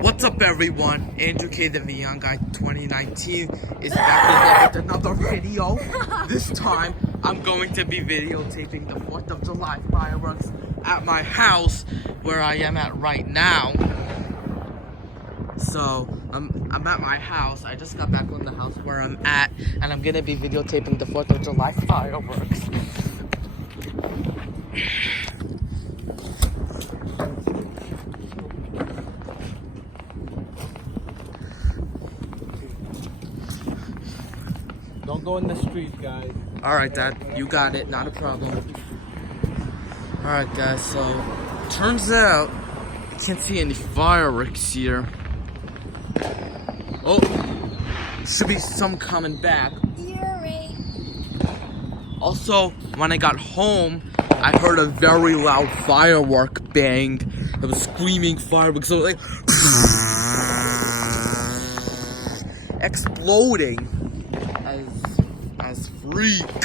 What's up, everyone? Andrew K, the Young Guy 2019 is back again with another video. This time, I'm going to be videotaping the 4th of July fireworks at my house, where I am at right now. So, I'm at my house. I just got back on the house where I'm at, and I'm gonna be videotaping the 4th of July fireworks. Don't go in the street, guys. Alright, Dad, you got it, not a problem. Alright, guys, so turns out I can't see any fireworks here. Oh, should be some coming back. Also, when I got home, I heard a very loud firework bang. It was screaming fireworks, so it was like exploding. As freak.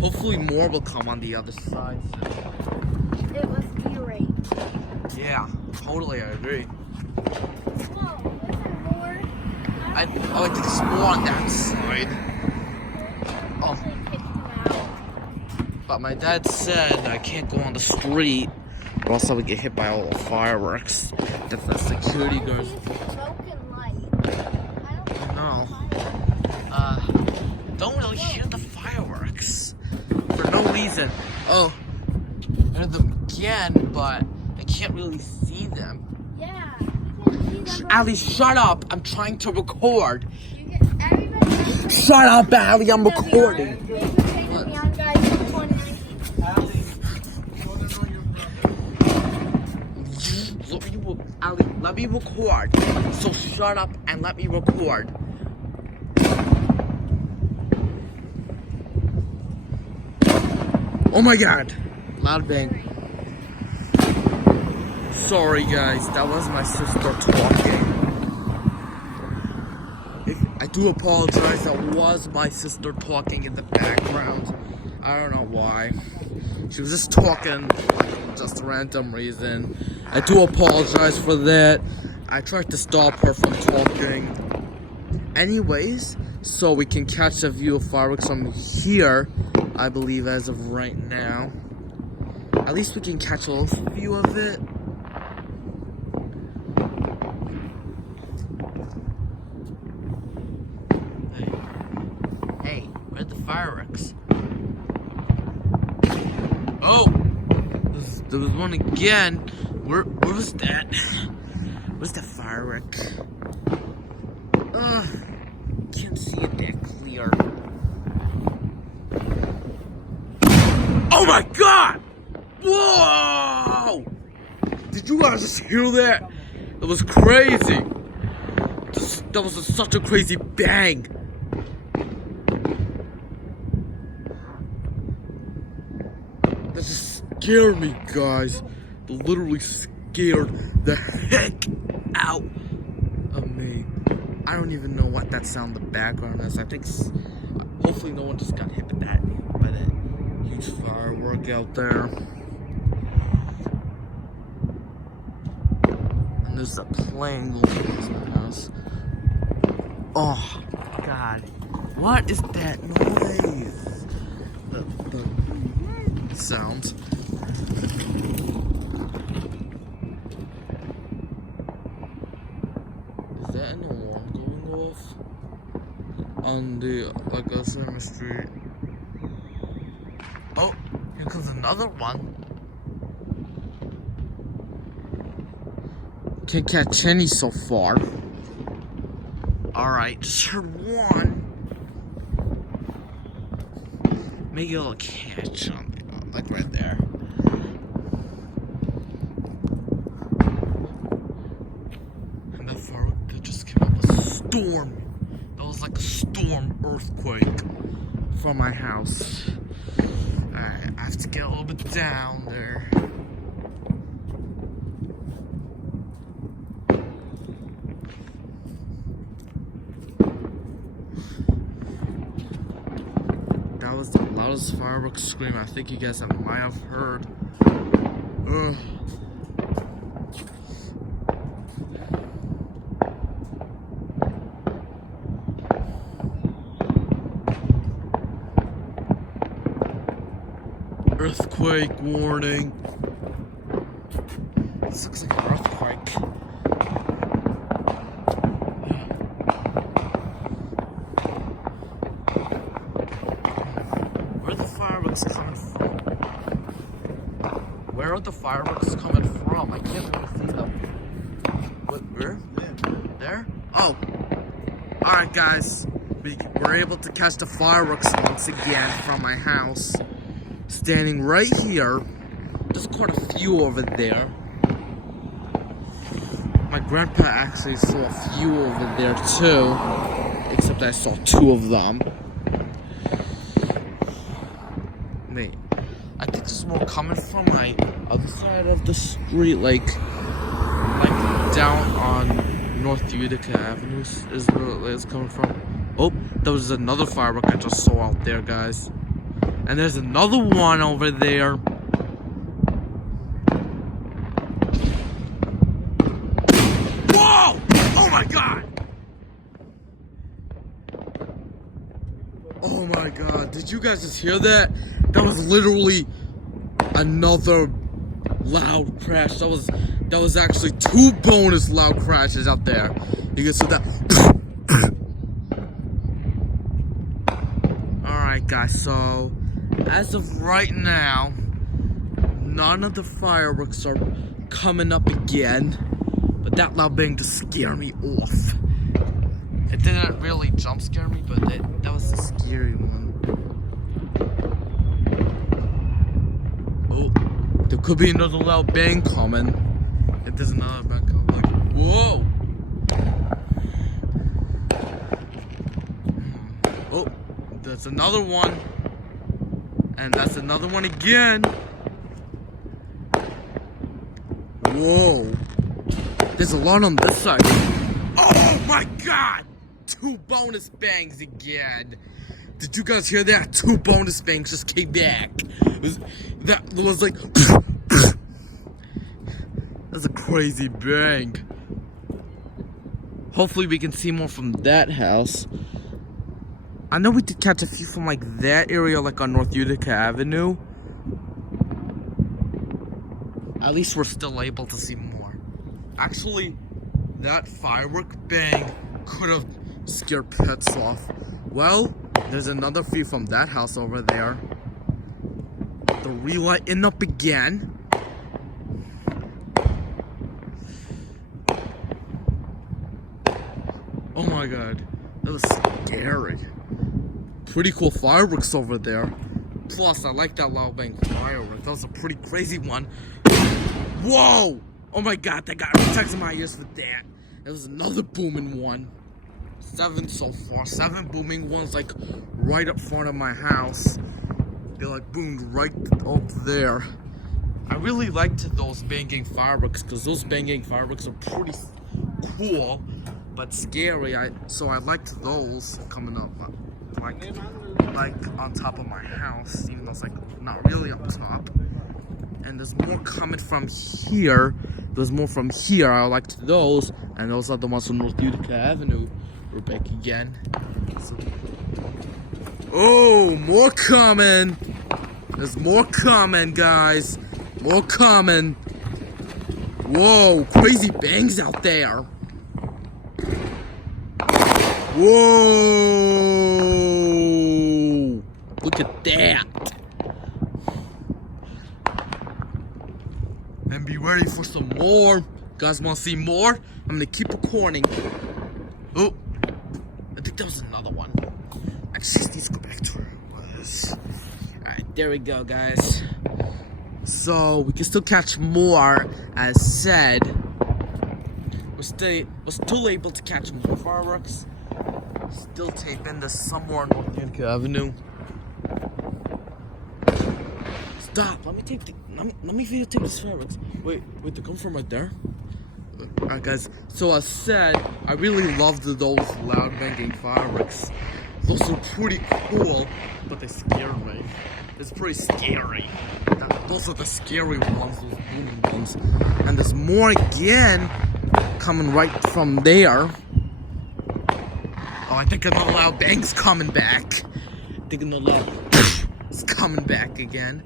Hopefully more will come on the other side. It was great. Yeah, totally, I agree. Whoa, was there more? I think there's more on that side. Oh, but my dad said I can't go on the street, or else I would get hit by all the fireworks. That's the security guards. No. Don't really hear the fireworks for no reason. Oh, I heard them again, but I can't really see them. Yeah, you can't see them. Ali, shut up! I'm trying to record. Everybody. Shut up, Ali! I'm recording. Ali, let me record. So shut up and let me record. Oh my god! Loud bang. Sorry guys, that was my sister talking. I do apologize, that was my sister talking in the background. I don't know why. She was just talking, just a random reason. I do apologize for that. I tried to stop her from talking. Anyways, so we can catch a view of fireworks from here, I believe, as of right now. At least we can catch a little view of it. Hey, where'd the fireworks? Oh! There was one again. Where was that? Where's the firework? Can't see it that clear. Oh my god! Whoa! Did you guys just hear that? That was crazy. That was such a crazy bang. That just scared me, guys. That literally scared the heck out of me. I don't even know what that sound in the background is. I think, hopefully no one just got hit by that huge firework out there. And there's a plane going past my house. Oh, God. What is that noise? The sound. Is that an alarm going off? On the, like, Alzheimer Street. Oh, here comes another one. Can't catch any so far. Alright, just heard one. Maybe a little catch on the, like right there. And that firework that just came up a storm. That was like a storm earthquake from my house. Alright, I have to get a little bit down there. That was the loudest fireworks scream I think you guys might have heard. earthquake warning. This looks like an earthquake. Where are the fireworks coming from? Where are the fireworks coming from? I can't really see them. What, where? There? Oh. Alright guys. We were able to catch the fireworks once again from my house. Standing right here. There's quite a few over there. My grandpa actually saw a few over there too. Except I saw 2 of them. Wait. I think there's more coming from my other side of the street, like down on North Utica Avenue is where it's coming from. Oh, there was another firework I just saw out there, guys. And there's another one over there. Whoa! Oh my god! Oh my god, did you guys just hear that? That was literally another loud crash. That was actually 2 bonus loud crashes out there. You can see that. Alright guys, so as of right now, none of the fireworks are coming up again. But that loud bang to scare me off. It didn't really jump scare me, but that was a scary one. Oh, there could be another loud bang coming. If there's another bang coming, like, whoa! Oh, there's another one. And that's another one again. Whoa. There's a lot on this side. Oh my god! 2 bonus bangs again. Did you guys hear that? 2 bonus bangs just came back. That was like... That's a crazy bang. Hopefully we can see more from that house. I know we did catch a few from like that area, like on North Utica Avenue. At least we're still able to see more. Actually, that firework bang could have scared pets off. Well, there's another few from that house over there. The relighting up again. Oh my god, that was scary. Pretty cool fireworks over there. Plus, I like that loud bang firework. That was a pretty crazy one. Whoa! Oh my god, that got protecting my ears for that. There was another booming one. 7 so far. 7 booming ones, like right up front of my house. They like boomed right up there. I really liked those banging fireworks because those banging fireworks are pretty cool, but scary. So I liked those coming up, like on top of my house, even though it's like not really up top. And there's more coming from here. There's more from here. I liked those, and those are the ones from North Utica Avenue. We're back again. So, oh, more coming. There's more coming, guys. More coming. Whoa, crazy bangs out there. Whoa! Look at that. And be ready for some more. You guys want to see more? I'm gonna keep recording. Oh, I think that was another one. I just need to go back to where it was. Alright, there we go, guys. So we can still catch more. As said, we're still able to catch more fireworks. Still taping this somewhere on North Utica Avenue. Stop! Let me videotape these fireworks. Wait, they come from right there? Alright guys, so as said, I really loved those loud banging fireworks. Those are pretty cool, but they scared me. It's pretty scary. Those are the scary ones, those booming ones. And there's more again coming right from there. Oh, I think another loud bang's coming back. I think another loud is coming back again.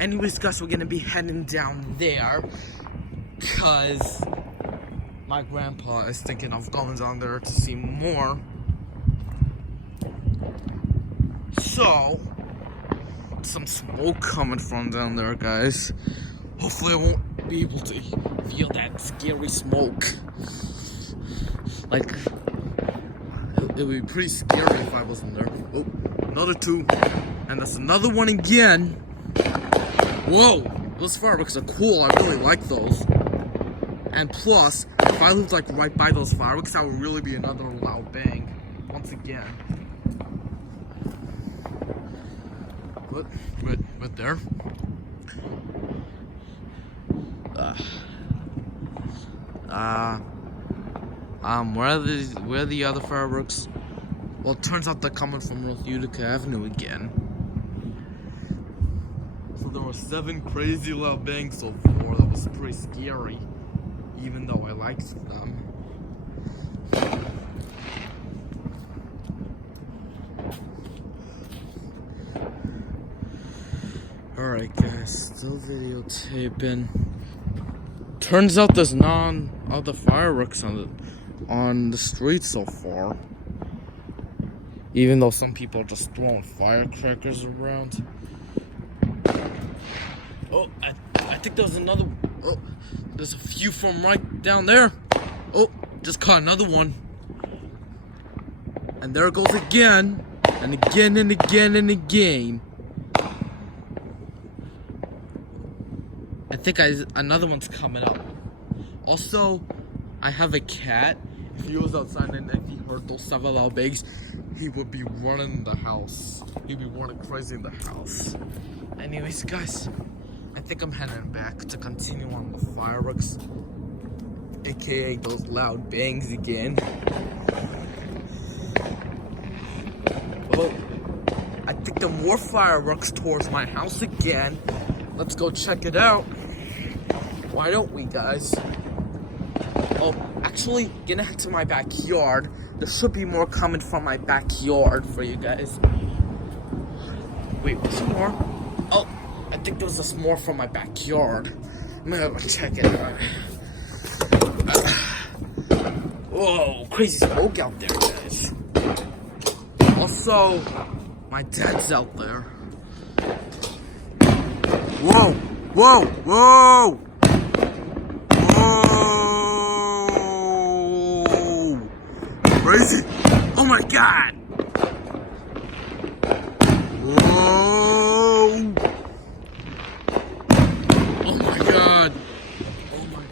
Anyways, guys, we're gonna be heading down there because my grandpa is thinking of going down there to see more. So, some smoke coming from down there, guys. Hopefully I won't be able to feel that scary smoke. Like, it would be pretty scary if I wasn't there. Oh, another two. And that's another one again. Whoa, those fireworks are cool. I really like those. And plus, if I lived like right by those fireworks, that would really be another loud bang. Once again. What? Right there. Where are the other fireworks? Well, it turns out they're coming from North Utica Avenue again. So there were 7 crazy loud bangs so far. That was pretty scary, even though I liked them. Alright guys, still videotaping. Turns out there's none other fireworks on the street so far. Even though some people are just throwing firecrackers around. Oh, I think there's another. Oh, there's a few from right down there. Oh, just caught another one. And there it goes again. And again and again and again. I think another one's coming up. Also, I have a cat. If he was outside and if he heard those 7 loud bangs, he would be running in the house. He'd be running crazy in the house. Anyways, guys, I think I'm heading back to continue on the fireworks, aka those loud bangs again. Oh, I think there are more fireworks towards my house again. Let's go check it out. Why don't we, guys? Oh, actually, gonna head to my backyard. There should be more coming from my backyard for you guys. Wait, what's more? Oh, I think there was just more from my backyard. I'm gonna go check it out. Whoa, crazy smoke out there, guys. Also, my dad's out there. Whoa, whoa, whoa! Whoa! Crazy! Oh my god! Whoa! Oh my god! Oh my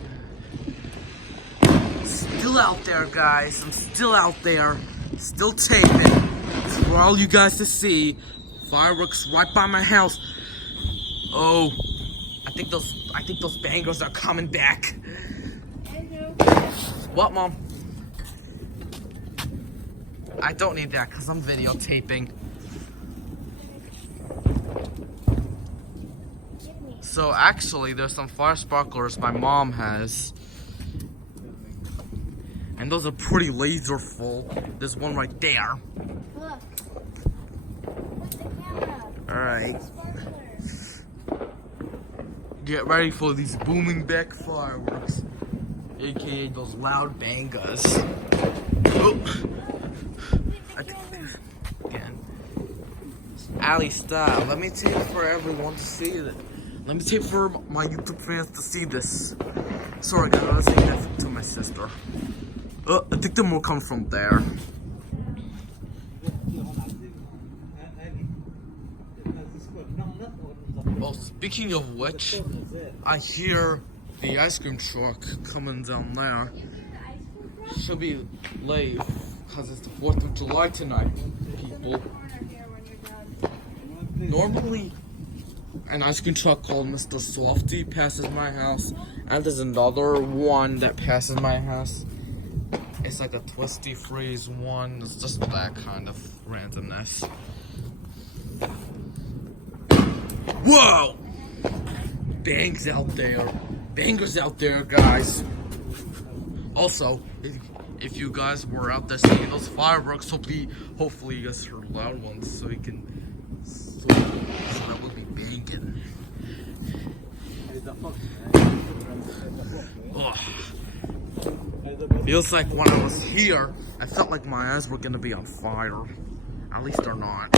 god! Still out there, guys. I'm still out there. Still taping. It's for all you guys to see. Fireworks right by my house. Oh, I think those bangers are coming back. What, Mom? I don't need that because I'm videotaping. So actually, there's some fire sparklers my mom has. And those are pretty laser full. There's one right there. Look. With the camera. Alright. Get ready for these booming back fireworks, aka those loud bangers. Oh, I think again. Ali, stop. Let me tape for everyone to see it. Let me tape for my YouTube fans to see this. Sorry, guys, I was saying that to my sister. I think the more come from there. Well, speaking of which, I hear the ice cream truck coming down there. Should be late, because it's the 4th of July tonight, people. Normally, an ice cream truck called Mr. Softy passes my house, and there's another one that passes my house. It's like a Twisty Freeze one. It's just that kind of randomness. Whoa! Bangs out there. Bangers out there, guys. Also, if you guys were out there seeing those fireworks, hopefully you guys heard loud ones so that we'll be banging. Ugh. Feels like when I was here, I felt like my eyes were gonna be on fire. At least they're not.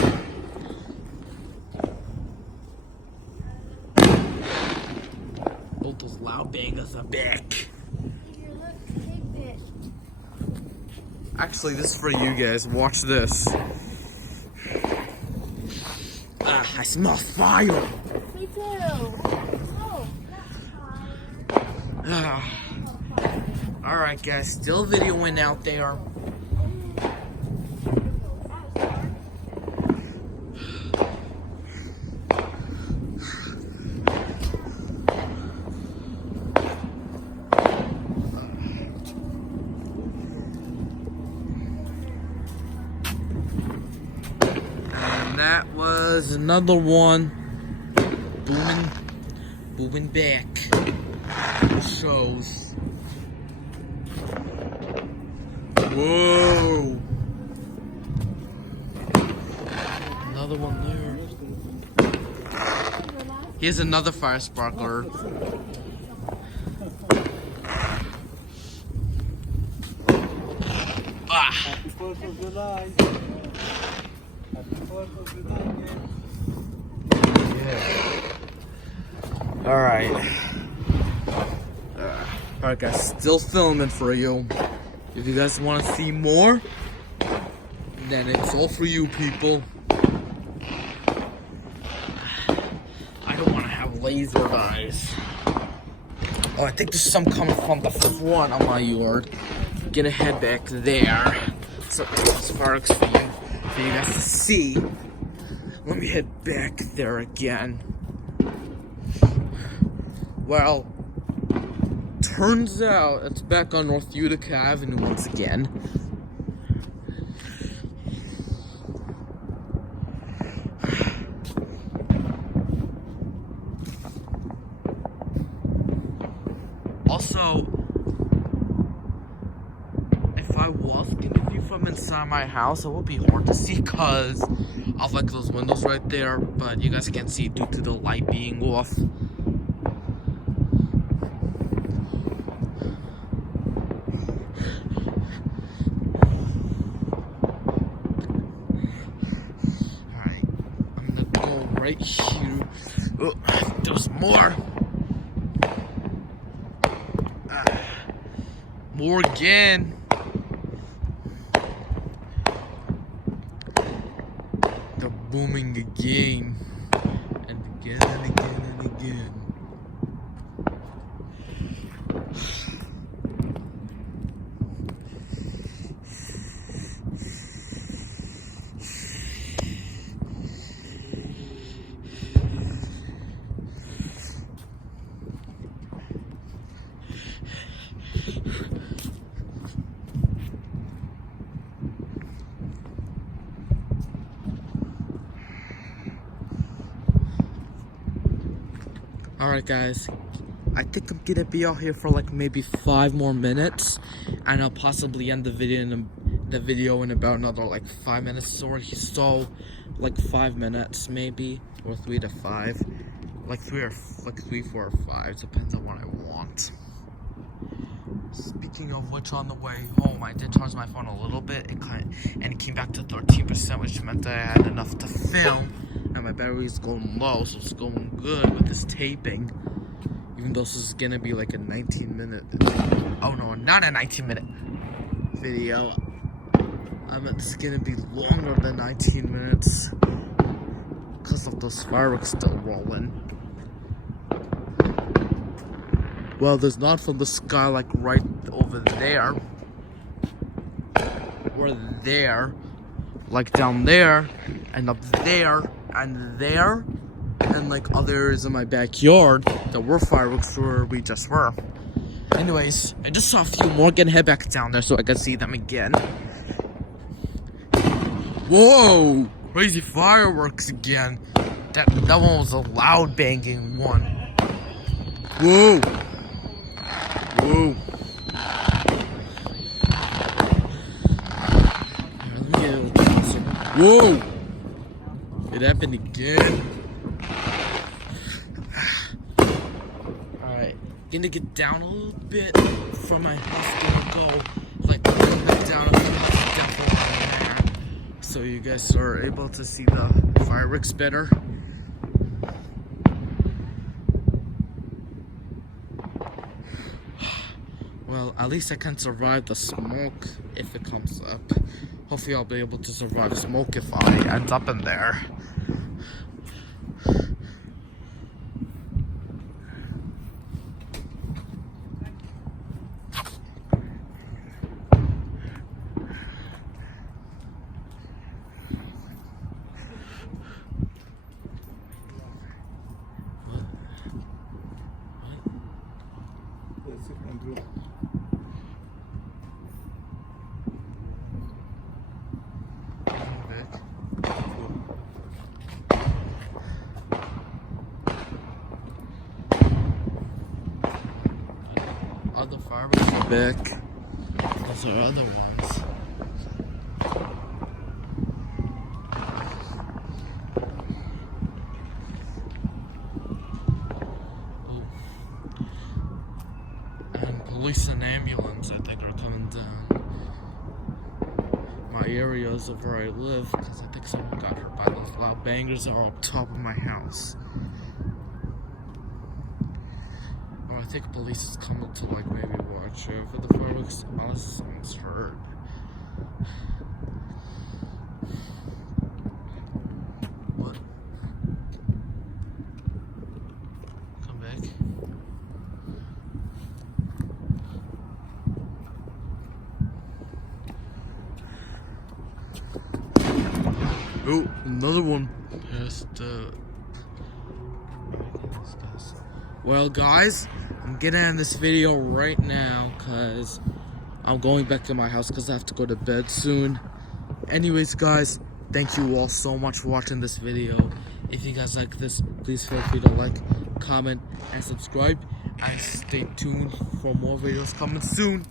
Both those loud bangers are back. Here, look, take this. Actually, this is for you guys. Watch this. I smell fire. Me too. Oh, that's fine. Alright, guys. Still videoing out there. That was another one. Booming back. Shows. Whoa. Another one there. Here's another fire sparkler. Ah. Happy 4th of July. Happy 4th of July. Alright. Alright, guys, still filming for you. If you guys want to see more, then it's all for you, people. I don't want to have laser eyes. Oh, I think there's some coming from the front of my yard. Gonna head back there. So, sparks for you guys to see. Let me head back there again. Well, turns out it's back on North Utica Avenue once again. Also, if I was gonna view from inside my house, it would be hard to see because of like those windows right there, but you guys can't see it due to the light being off. Right here. Oh, there's more. More again. They're booming again. And again and again and again. Alright guys, I think I'm gonna be out here for like maybe 5 more minutes, and I'll possibly end the video in about another like 5 minutes or so, like 5 minutes maybe, or 3 to 5, like 3, 4 or 5, depends on what I want. Speaking of which, on the way home, I did charge my phone a little bit, and it came back to 13%, which meant that I had enough to film, and my battery's going low, so it's going good with this taping. Even though this is gonna be like a 19-minute, oh no, not a 19-minute video. I meant it's gonna be longer than 19 minutes because of those fireworks still rolling. Well, there's not from the sky like right over there, or there, like down there, and up there, and there, and like other areas in my backyard that were fireworks where we just were. Anyways, I just saw a few more. Gonna head back down there so I can see them again. Whoa! Crazy fireworks again. That one was a loud banging one. Whoa! Whoa. Let me get a little closer. Whoa! It happened again. gonna get down a little bit from my house, gonna go like a little bit down a definitely there, so you guys are able to see the fireworks better. Well, at least I can survive the smoke if it comes up. Hopefully I'll be able to survive smoke if I end up in there. That's it, Andrew. Other fireworks are back. Those are other ones. Oh. And police and ambulance, I think, are coming down. My area is of where I live because I think someone got hurt by those loud bangers that are up top of my house. Or I think police is coming to like maybe watch over the fireworks unless someone's hurt. What? Come back. Oh, another one past well guys, I'm getting end this video right now because I'm going back to my house because I have to go to bed soon. Anyways guys, thank you all so much for watching this video. If you guys like this, please feel free to like, comment, and subscribe. And stay tuned for more videos coming soon.